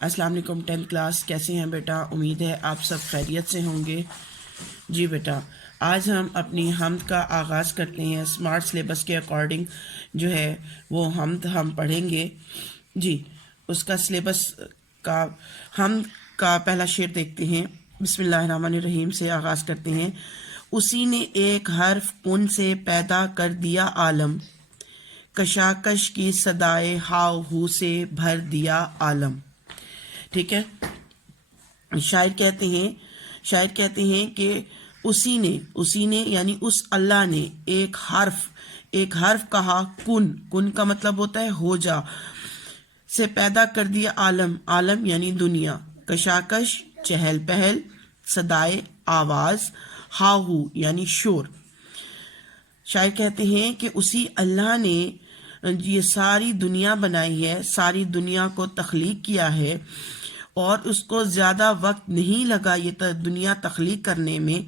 السلام علیکم 10th class, کیسے ہیں بیٹا؟ امید ہے آپ سب خیریت سے ہوں گے۔ جی بیٹا، آج ہم اپنی حمد کا آغاز کرتے ہیں۔ اسمارٹ سلیبس کے اکارڈنگ جو ہے وہ حمد ہم پڑھیں گے۔ جی، اس کا سلیبس کا حمد کا پہلا شعر دیکھتے ہیں۔ بسم اللہ الرحمن الرحیم سے آغاز کرتے ہیں۔ اسی نے ایک حرف کن سے پیدا کر دیا عالم، کشاکش کی صدائے ہاؤ ہو سے بھر دیا عالم۔ ٹھیک ہے، شاعر کہتے ہیں کہ اسی نے یعنی اس اللہ نے ایک حرف کہا، کن کا مطلب ہوتا ہے ہو جا، سے پیدا کر دیا عالم یعنی دنیا، کشاکش چہل پہل، صدائے آواز، ہاہو یعنی شور۔ شاعر کہتے ہیں کہ اسی اللہ نے یہ ساری دنیا بنائی ہے، ساری دنیا کو تخلیق کیا ہے، اور اس کو زیادہ وقت نہیں لگا یہ دنیا تخلیق کرنے میں۔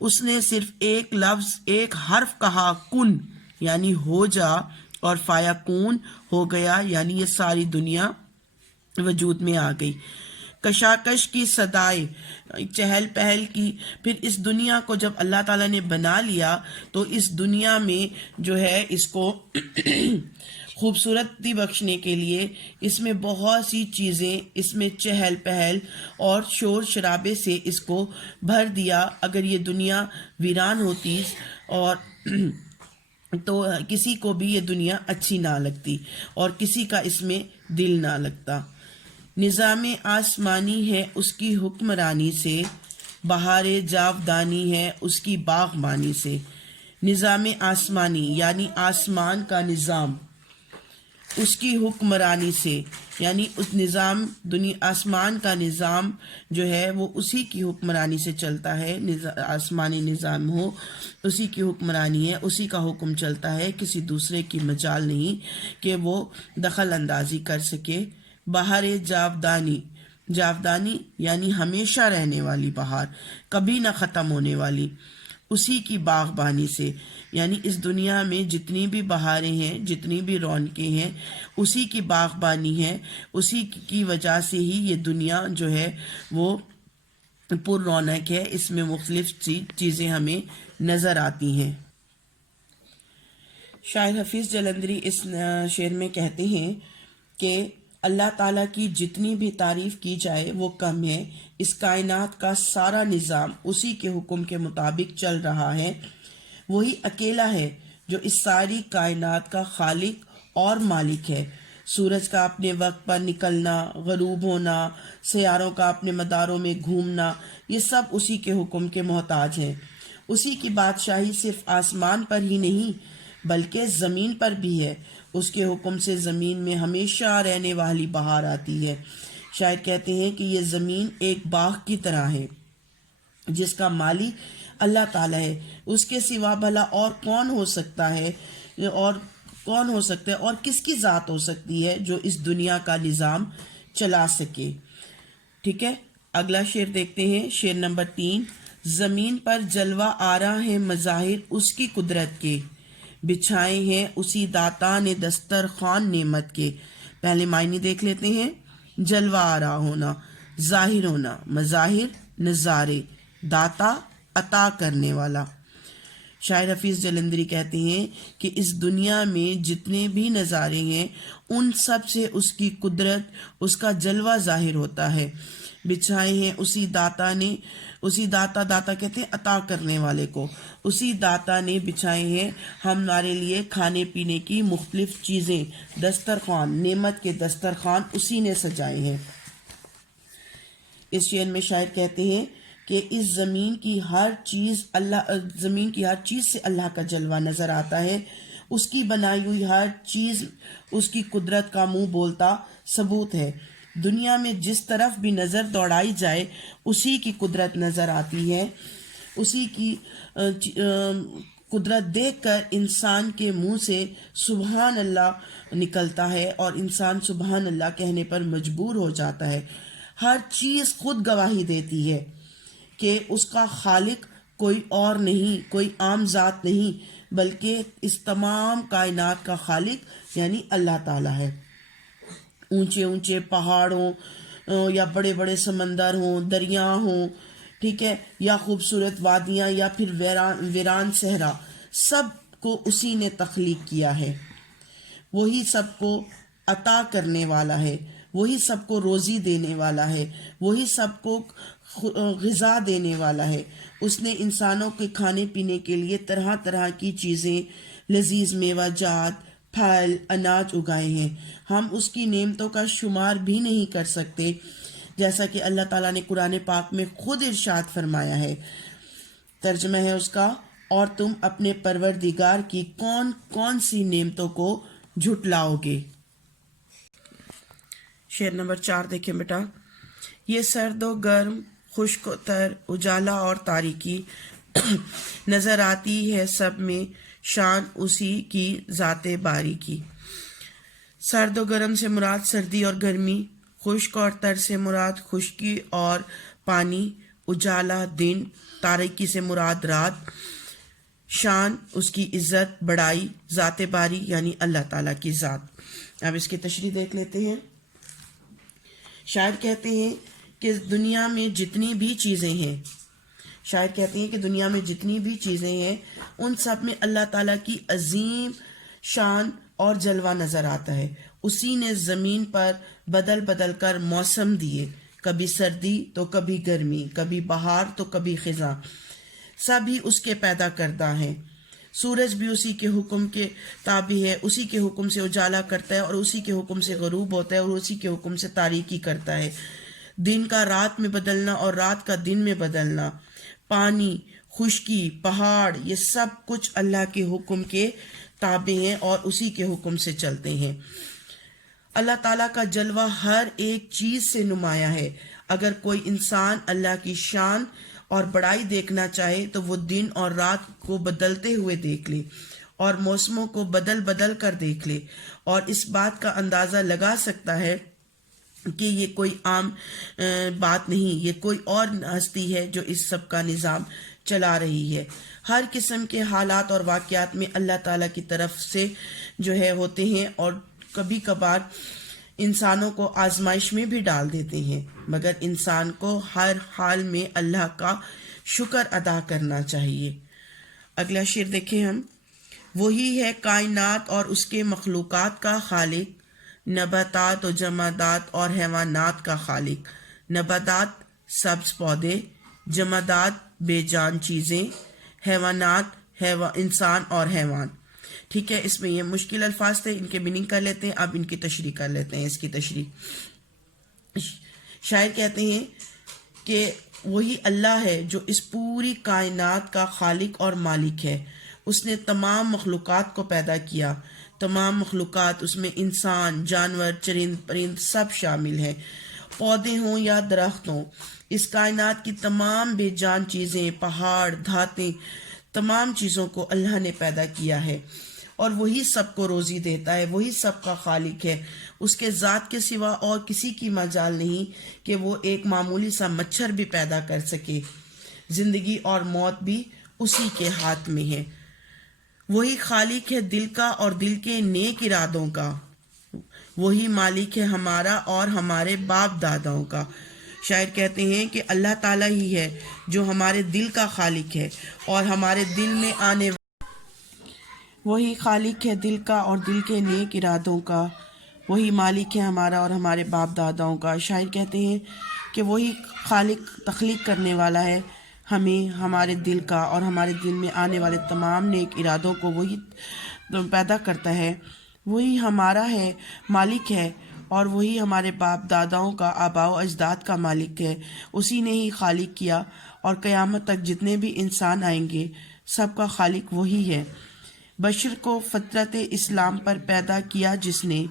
اس نے صرف ایک لفظ، ایک حرف کہا، کن یعنی ہو جا، اور فیکون ہو گیا، یعنی یہ ساری دنیا وجود میں آ گئی۔ کشاکش کی صدائے، چہل پہل کی، پھر اس دنیا کو جب اللہ تعالیٰ نے بنا لیا تو اس دنیا میں جو ہے اس کو خوبصورتی بخشنے کے لیے اس میں بہت سی چیزیں، اس میں چہل پہل اور شور شرابے سے اس کو بھر دیا۔ اگر یہ دنیا ویران ہوتی اور تو کسی کو بھی یہ دنیا اچھی نہ لگتی اور کسی کا اس میں دل نہ لگتا۔ نظام آسمانی ہے اس کی حکمرانی سے، بہار جاودانی ہے اس کی باغبانی سے۔ نظام آسمانی یعنی آسمان کا نظام، اس کی حکمرانی سے یعنی اس نظام، آسمان کا نظام جو ہے وہ اسی کی حکمرانی سے چلتا ہے۔ آسمانی نظام ہو، اسی کی حکمرانی ہے، اسی کا حکم چلتا ہے، کسی دوسرے کی مجال نہیں کہ وہ دخل اندازی کر سکے۔ بہار جاودانی یعنی ہمیشہ رہنے والی بہار، کبھی نہ ختم ہونے والی، اسی کی باغبانی سے یعنی اس دنیا میں جتنی بھی بہاریں ہیں، جتنی بھی رونقیں ہیں، اسی کی باغبانی ہے، اسی کی وجہ سے ہی یہ دنیا جو ہے وہ پر رونق ہے، اس میں مختلف چیزیں ہمیں نظر آتی ہیں۔ شاعر حفیظ جلندری اس شعر میں کہتے ہیں کہ اللہ تعالیٰ کی جتنی بھی تعریف کی جائے وہ کم ہے۔ اس کائنات کا سارا نظام اسی کے حکم کے مطابق چل رہا ہے۔ وہی اکیلا ہے جو اس ساری کائنات کا خالق اور مالک ہے۔ سورج کا اپنے وقت پر نکلنا، غروب ہونا، سیاروں کا اپنے مداروں میں گھومنا، یہ سب اسی کے حکم کے محتاج ہیں۔ اسی کی بادشاہی صرف آسمان پر ہی نہیں بلکہ زمین پر بھی ہے۔ اس کے حکم سے زمین میں ہمیشہ رہنے والی بہار آتی ہے۔ شاعر کہتے ہیں کہ یہ زمین ایک باغ کی طرح ہے جس کا مالی اللہ تعالیٰ ہے۔ اس کے سوا بھلا اور کون ہو سکتا ہے اور کس کی ذات ہو سکتی ہے جو اس دنیا کا نظام چلا سکے۔ ٹھیک ہے، اگلا شعر دیکھتے ہیں، شعر نمبر 3۔ زمین پر جلوہ آرا ہے مظاہر اس کی قدرت کے، بچھائے ہیں اسی داتا نے دسترخوان نعمت کے۔ پہلے معنی دیکھ لیتے ہیں۔ جلوہ آرا ہونا، ظاہر ہونا، مظاہر نظارے، داتا عطا کرنے والا۔ شاعر حفیظ جلندری کہتے ہیں کہ اس دنیا میں جتنے بھی نظارے ہیں ان سب سے اس کی قدرت، اس کا جلوہ ظاہر ہوتا ہے۔ بچھائے ہیں اسی داتا نے، داتا کہتے ہیں عطا کرنے والے کو، اسی داتا نے بچھائے ہیں ہمارے لیے کھانے پینے کی مختلف چیزیں، دسترخوان، نعمت کے دسترخوان اسی نے سجائے ہیں۔ اس شعر میں شاعر کہتے ہیں کہ اس زمین کی ہر چیز سے اللہ کا جلوہ نظر آتا ہے۔ اس کی بنائی ہوئی ہر چیز اس کی قدرت کا منہ بولتا ثبوت ہے۔ دنیا میں جس طرف بھی نظر دوڑائی جائے اسی کی قدرت نظر آتی ہے۔ اسی کی قدرت دیکھ کر انسان کے منہ سے سبحان اللہ نکلتا ہے اور انسان سبحان اللہ کہنے پر مجبور ہو جاتا ہے۔ ہر چیز خود گواہی دیتی ہے کہ اس کا خالق کوئی اور نہیں، کوئی عام ذات نہیں، بلکہ اس تمام کائنات کا خالق یعنی اللہ تعالیٰ ہے۔ اونچے اونچے پہاڑوں یا بڑے بڑے سمندر ہوں، دریا ہوں، ٹھیک ہے، یا خوبصورت وادیاں، یا پھر ویران صحرا، سب کو اسی نے تخلیق کیا ہے۔ وہی سب کو عطا کرنے والا ہے، وہی سب کو روزی دینے والا ہے، وہی سب کو غذا دینے والا ہے۔ اس نے انسانوں کے کھانے پینے کے لیے طرح طرح کی چیزیں، لذیذ میوہ جات، پھل، اناج اگائے ہیں۔ ہم اس کی نعمتوں کا شمار بھی نہیں کر سکتے، جیسا کہ اللہ تعالیٰ نے قرآن پاک میں خود ارشاد فرمایا ہے۔ ترجمہ ہے اس کا، اور تم اپنے پروردگار کی کون کون سی نعمتوں کو جھٹلاؤ گے۔ شعر نمبر 4 دیکھیں بیٹا۔ یہ سرد و گرم، خشک و تر، اجالا اور تاریکی، نظر آتی ہے سب میں شان اسی کی ذات باری کی۔ سرد و گرم سے مراد سردی اور گرمی، خشک اور تر سے مراد خشکی اور پانی، اجالا دن، تاریکی سے مراد رات، شان اس کی عزت بڑائی، ذات باری یعنی اللہ تعالیٰ کی ذات۔ اب اس کی تشریح دیکھ لیتے ہیں۔ شاعر کہتے ہیں کہ دنیا میں جتنی بھی چیزیں ہیں، دنیا میں جتنی بھی چیزیں ہیں، ان سب میں اللہ تعالیٰ کی عظیم شان اور جلوہ نظر آتا ہے۔ اسی نے زمین پر بدل بدل کر موسم دیے، کبھی سردی تو کبھی گرمی، کبھی بہار تو کبھی خزاں، سب ہی اس کے پیدا کردہ ہیں۔ سورج بھی اسی کے حکم کے تابع ہے، اسی کے حکم سے اجالا کرتا ہے اور اسی کے حکم سے غروب ہوتا ہے اور اسی کے حکم سے تاریکی کرتا ہے۔ دن کا رات میں بدلنا اور رات کا دن میں بدلنا، پانی، خشکی، پہاڑ، یہ سب کچھ اللہ کے حکم کے تابع ہیں اور اسی کے حکم سے چلتے ہیں۔ اللہ تعالیٰ کا جلوہ ہر ایک چیز سے نمایاں ہے۔ اگر کوئی انسان اللہ کی شان اور بڑائی دیکھنا چاہے تو وہ دن اور رات کو بدلتے ہوئے دیکھ لے اور موسموں کو بدل بدل کر دیکھ لے، اور اس بات کا اندازہ لگا سکتا ہے کہ یہ کوئی عام بات نہیں، یہ کوئی اور ہستی ہے جو اس سب کا نظام چلا رہی ہے۔ ہر قسم کے حالات اور واقعات میں اللہ تعالیٰ کی طرف سے جو ہے ہوتے ہیں، اور کبھی کبھار انسانوں کو آزمائش میں بھی ڈال دیتے ہیں، مگر انسان کو ہر حال میں اللہ کا شکر ادا کرنا چاہیے۔ اگلا شعر دیکھیں ہم۔ وہی ہے کائنات اور اس کے مخلوقات کا خالق، نباتات و جمادات اور حیوانات کا خالق۔ نباتات سبز پودے، جمادات بے جان چیزیں، حیوانات انسان اور حیوان۔ ٹھیک ہے، اس میں یہ مشکل الفاظ تھے، ان کے میننگ کر لیتے ہیں، اب ان کی تشریح کر لیتے ہیں۔ اس کی تشریح، شاعر کہتے ہیں کہ وہی اللہ ہے جو اس پوری کائنات کا خالق اور مالک ہے۔ اس نے تمام مخلوقات کو پیدا کیا۔ تمام مخلوقات، اس میں انسان، جانور، چرند پرند سب شامل ہیں، پودے ہوں یا درخت ہوں۔ اس کائنات کی تمام بے جان چیزیں، پہاڑ، دھاتیں، تمام چیزوں کو اللہ نے پیدا کیا ہے، اور وہی سب کو روزی دیتا ہے، وہی سب کا خالق ہے۔ اس کے ذات کے سوا اور کسی کی مجال نہیں کہ وہ ایک معمولی سا مچھر بھی پیدا کر سکے۔ زندگی اور موت بھی اسی کے ہاتھ میں ہے۔ وہی خالق ہے دل کا اور دل کے نیک ارادوں کا، وہی مالک ہے ہمارا اور ہمارے باپ داداؤں کا۔ شاعر کہتے ہیں کہ اللہ تعالیٰ ہی ہے جو ہمارے دل کا خالق ہے اور ہمارے دل میں آنے وہی خالق ہے دل کا اور دل کے نیک ارادوں کا، وہی مالک ہے ہمارا اور ہمارے باپ داداؤں کا۔ شاعر کہتے ہیں کہ وہی خالق تخلیق کرنے والا ہے ہمیں، ہمارے دل کا اور ہمارے دل میں آنے والے تمام نیک ارادوں کو وہی پیدا کرتا ہے، وہی ہمارا ہے، مالک ہے، اور وہی ہمارے باپ داداؤں کا، آباء و اجداد کا مالک ہے۔ اسی نے ہی خالق کیا، اور قیامت تک جتنے بھی انسان آئیں گے سب کا خالق وہی ہے۔ بشر کو فطرت اسلام پر پیدا کیا جس نے،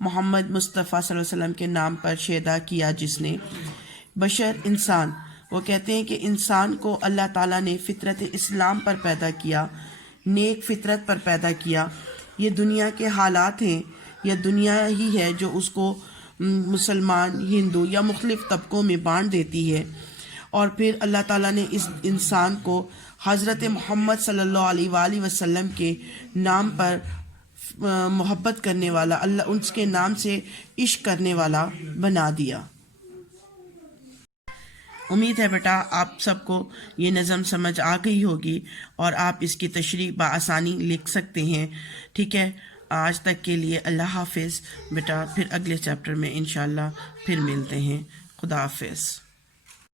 محمد مصطفیٰ صلی اللہ علیہ وسلم کے نام پر شیدا کیا جس نے۔ بشر انسان، وہ کہتے ہیں کہ انسان کو اللہ تعالیٰ نے فطرت اسلام پر پیدا کیا، نیک فطرت پر پیدا کیا۔ یہ دنیا کے حالات ہیں، یہ دنیا ہی ہے جو اس کو مسلمان، ہندو یا مختلف طبقوں میں بانٹ دیتی ہے، اور پھر اللہ تعالیٰ نے اس انسان کو حضرت محمد صلی اللہ علیہ وآلہ وسلم کے نام پر محبت کرنے والا، اللہ اس کے نام سے عشق کرنے والا بنا دیا۔ امید ہے بیٹا آپ سب کو یہ نظم سمجھ آ گئی ہوگی اور آپ اس کی تشریح بآسانی لکھ سکتے ہیں. ٹھیک ہے، آج تک کے لیے اللہ حافظ بیٹا، پھر اگلے چیپٹر میں انشاءاللہ پھر ملتے ہیں. خدا حافظ.